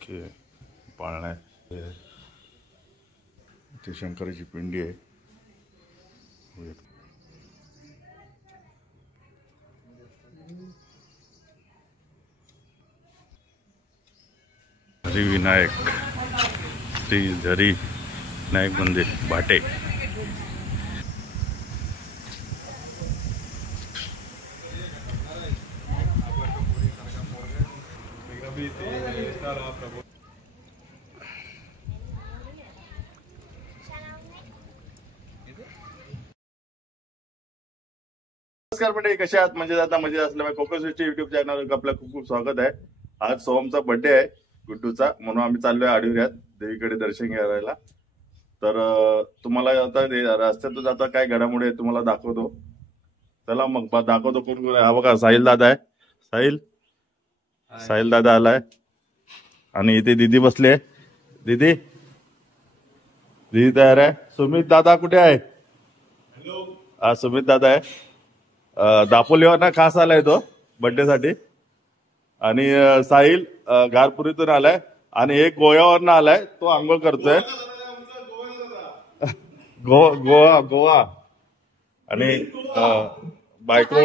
Okay पाळणा आहे, ते शंकराची पिंडी आहे. हरी विनायक श्री हरी विनायक मंदिर भाटे. नमस्कार मंडळी, कशा आहात? म्हणजे आता मजेत असल्यामुळे कोकोस्विटी युट्यूब चॅनल आपलं खूप खूप स्वागत आहे. आज सोहमचा बर्थडे आहे, गुड्डूचा, म्हणून आम्ही चाललोय आडिवऱ्यात देवीकडे दर्शन घ्यायला. तर तुम्हाला आता रस्त्यातून आता काय घडामोडी आहे तुम्हाला दाखवतो. चला मग दाखवतो कोण कोण आहे. हा बघा साहिल दादा आहे. साहिल दादा आलाय आणि इथे दीदी बसले. दीदी तयार आहे. सुमित दादा कुठे आहे? हा सुमित दादा आहे. दापोलीवरनं खास आलाय तो बर्थडे साठी. आणि साहिल गारपुरीतून आलाय आणि एक गोव्यावरनं आलाय, तो आंघोळ करतोय. गोवा आणि बायको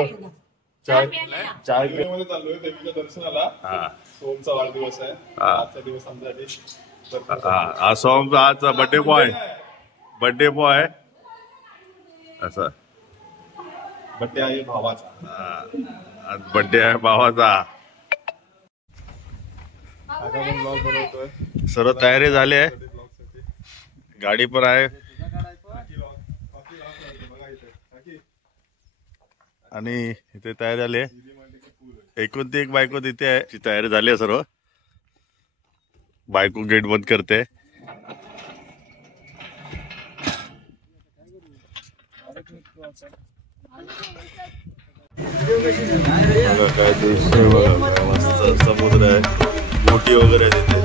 चाय मध्ये चाललोय देवीच्या दर्शनाला. सोमचा वाढदिवस आहे, आजचा दिवस आमच्यासाठी. हा सोमचा आज बर्थडे बॉय असं. बर्थडे आहे भावाचा. आज बर्थडे आहे भावाचा. सर्व तयारी झाली आहे, गाडी पण आहे आणि इथे तयारी झाली आहे. एकूण ती एक बायको तिथे आहे, ती तयारी झाली आहे सर्व. बायको गेट बंद करते. काय दृश्य बघा, मस्त समुद्र आहे, बोटी वगैरे तिथे.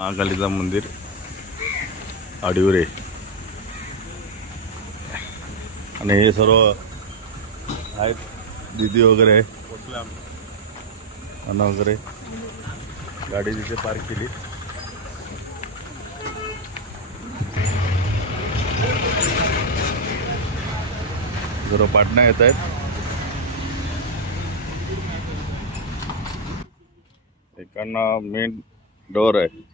महाकालीचा मंदिर आडिवरे. आणि हे सर्व आहेत दीदी वगैरे अण्णा वगैरे. गाडी तिथे पार्क केली. सर्व पाटणा येत आहेत. एकांना मेन डोर आहे.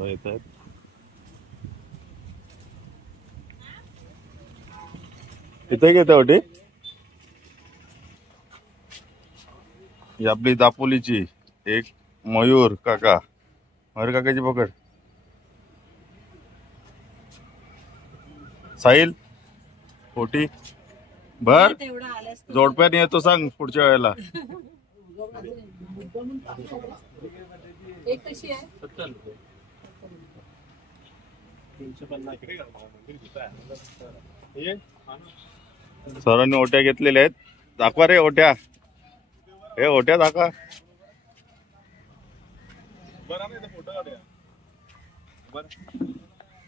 येत आहेत. इथे घेते होती ही आपली दापोलीची एक मयूर काकाची पकड. साहिल पोटी बर जोडप्याने येतो सांग पुढच्या वेळेला. सरांनी ओट्या घेतलेल्या आहेत. दाखवा रे ओट्या. हे ओट्या दाखवा.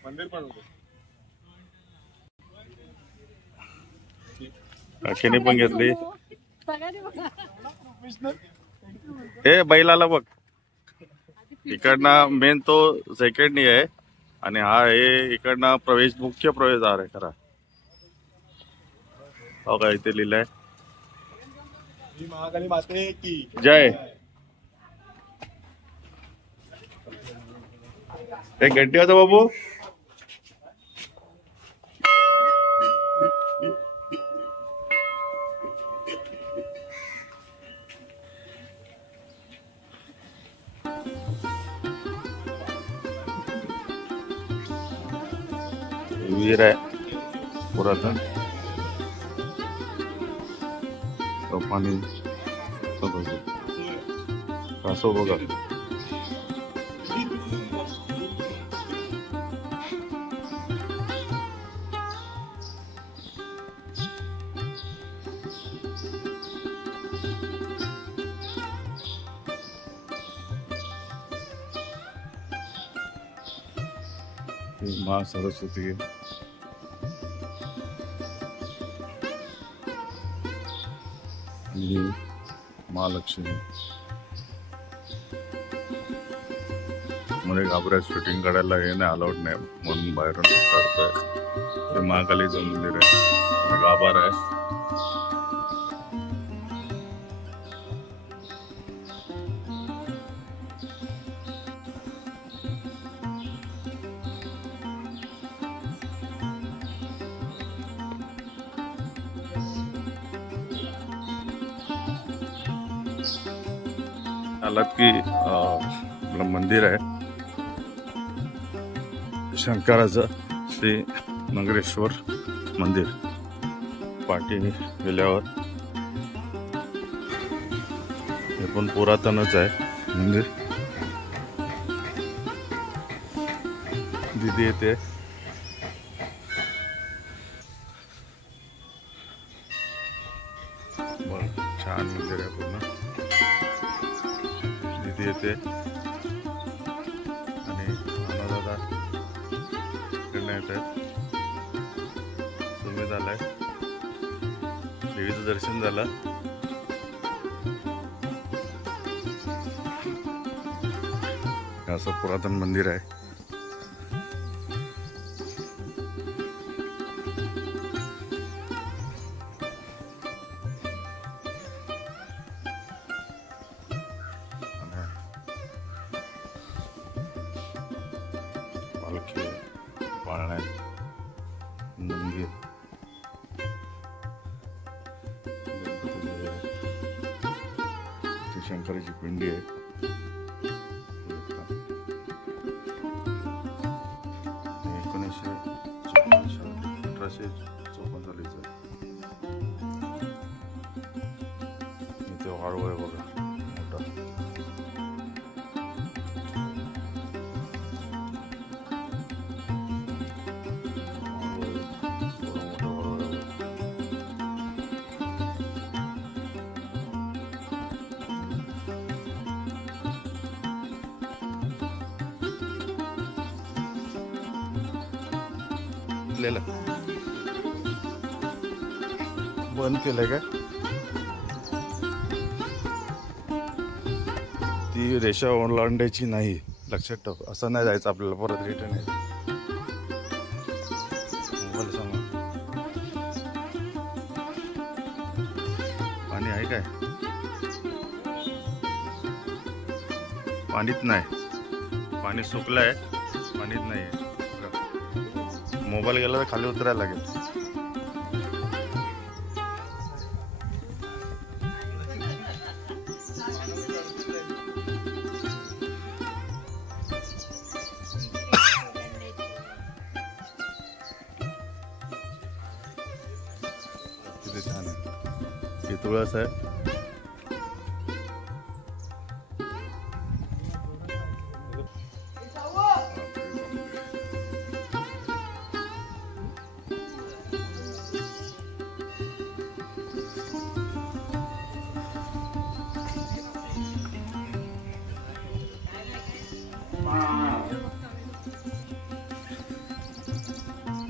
मंदिर पण होते. काकीने पण घेतली. हे बैलाला बघ, इकडनं मेन तो सेकंडनी आहे आणि हा हे इकडनं मुख्य प्रवेशद्वार आहे खरा. हो का इथे लिहिलंय महाकाली माते की जय. एक घंटी होता बाबू. विहीर आहे पुरातन. पाणी असो बघा. माँ सरस्वती है. महालक्ष्मी मध्ये घाबऱ्यात शूटिंग काढायला येणे अलाउड नाही म्हणून बाहेरून काढतोय. हे महाकालीचं मंदिर आहे, गाभार आहे. आलात की आपलं मंदिर आहे शंकराचं, श्री नगरेश्वर मंदिर. पाठी गेल्यावर हे पण पुरातनच आहे मंदिर. दीदी येते. छान मंदिर आहे पूर्ण. दीदी येते आणि दादा इकडनं येत आहेत. तुम्ही झालाय, देवीचं दर्शन झालं. असं पुरातन मंदिर आहे. पालखी पाळण्यात मंदिर. शंकराची पिंडी आहे. 1854 सालीच आहे. इथे वाळू आहे बघा मोठा. बंद केलंय का? ती रेषा ओलांडायची नाही, लक्षात ठेव. असं नाही जायचं आपल्याला, परत रिटर्न यायचं. मोबाईल सांगा. पाणी आहे काय? पाणीच नाही. पाणी सुकलंय, पाणीच नाही. मोबाईल गेला तर खाली उतरायला लागेल. किती छान आहे. ही तुळस आहे.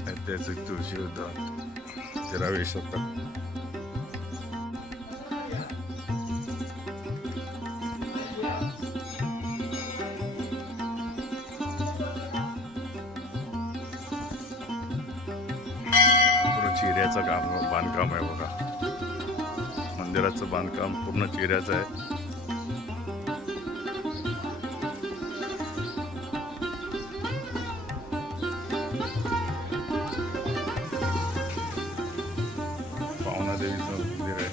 ऐतिहासिक तुळशी उद्यान 13व्या शतकात चिऱ्याचं बांधकाम आहे बघा. मंदिराचं बांधकाम पूर्ण चिऱ्याचं आहे. पावना देवीचं मंदिर आहे.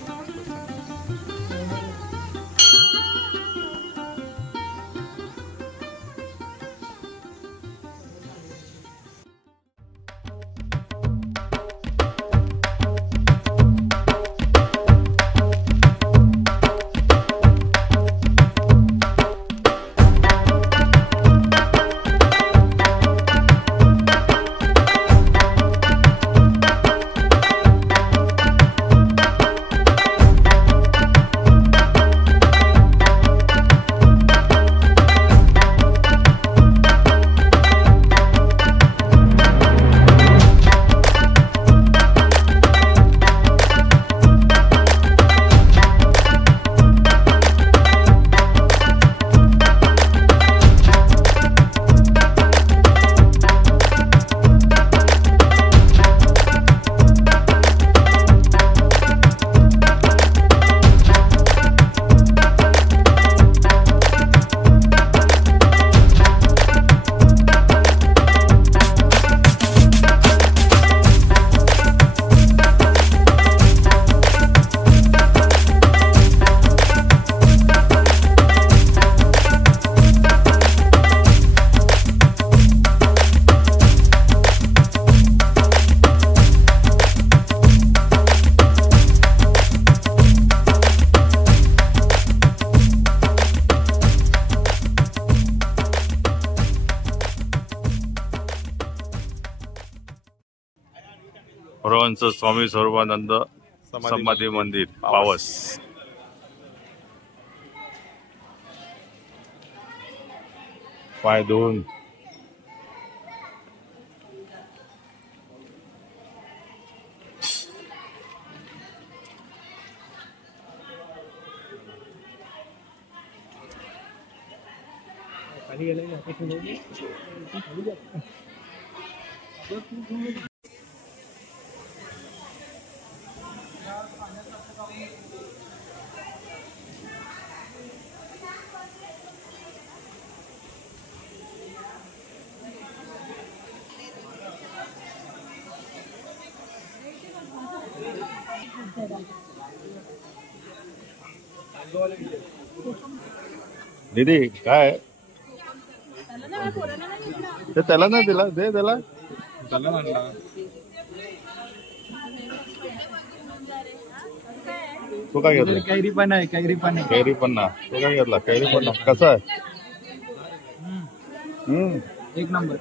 परवांचं स्वामी स्वरूपानंद समाधी मंदिर पावस. पाय धुवून दीदी काय ते त्याला नाही दिला दे त्याला तू काय घेतला कैरी पण आहे कैरी पण आहे कैरी पन्ना तू काय घेतला कैरी पन्ना कसा आहे एक नंबर.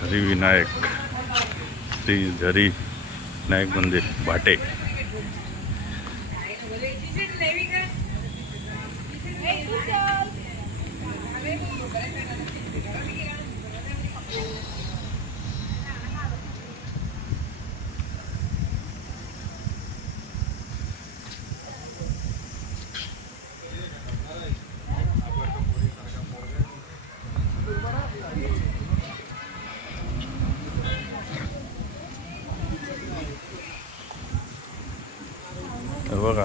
झरी विनायक श्री झरी विनायक मंदिर भाटे. बघा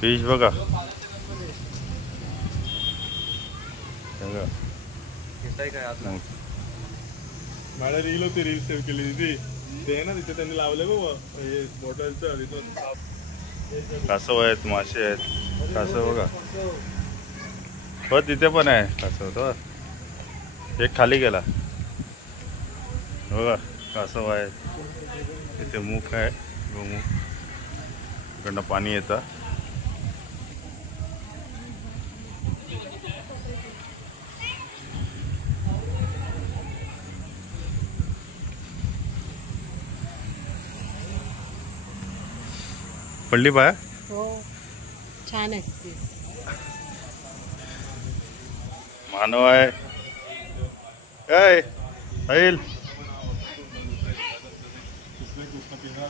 फिश बघा मला रील होती रील सेव्ह केली तिथे ते ना तिथे त्यांनी लावले बाबा हे बॉटलचं कासव आहेत मासे आहेत कासव बघा हो तिथे पण आहे कासव तो एक खाली गेला बघा कासव आहे तिथे मुख आहे गोमुख इकडनं पाणी येतं. पडली पाय हो छान आहे. मानव आहे काय होईल कृष्ण पिणार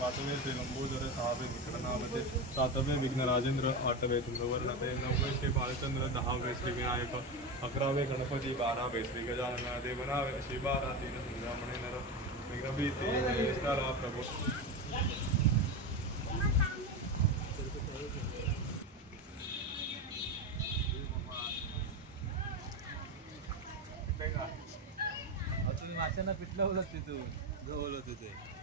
पाचवे श्री लंबोदर सहावे विक्रमनामते सातवे विघ्न राजेंद्र आठवे चंद्रवर्ण ते नववे श्री बालचंद्र दहावे श्री विनायक अकरावे गणपती बारावे श्री गजानन देवनावे श्री बारा तीन सुंदरमणे नर विघ्नभीती प्रभू तुम्ही माशांना पिटलं होतं तिथून जवळ होते ते